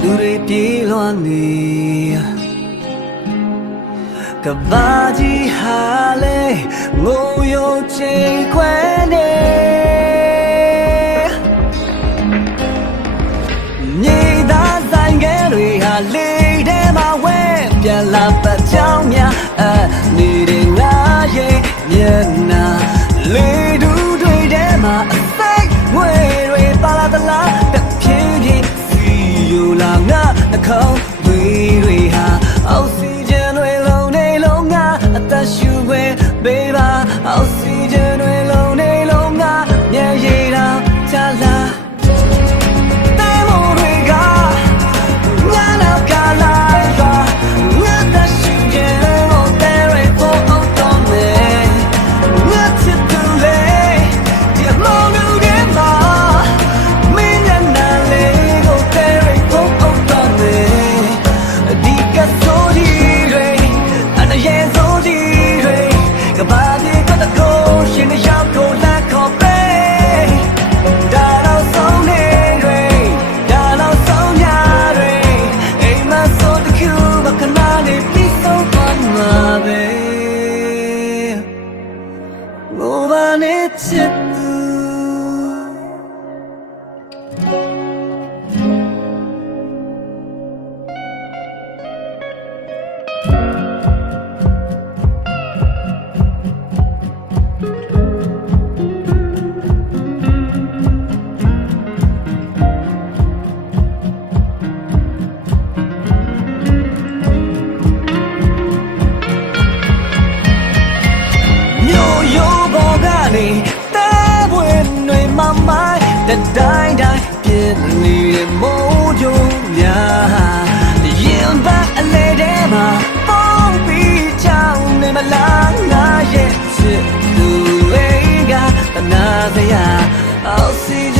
လူတွေပြေးလွှမ်းနေကဘာကြီးဟာလေငိုယုံချိန်ခွဲနေမြေသားဆိုင်ကဲတွေဟာလေထဲမှာဝဲပြန်လာပတ်ချောင်းများနေတဲ့ငါရဲ့မျက်နှာလေဒူးတွေထဲမှာအစိတ်ငွေတွေပါလာသလားတဖြည်းဖြည်းစီယိုလာငါနှာခေါင်းတွေဟာအောက်ဆီဂျင်တွေလုံးနေလုံးငါအသက်ရှူခွင့်ပေးပါအောက်ဆီဂျင်တွေလုံးနေလုံးငါမျက်ရည်တောင်ချလာတိုင်းတိုင်းပြည့်နေတဲ့မိုးကြိုးများရင်ပါအလဲထဲမှာပေါင်းပြီးချောင်းနေမလားငါရဲ့ချစ်သူလေးကတနာစရာအောက်ဆီဂျ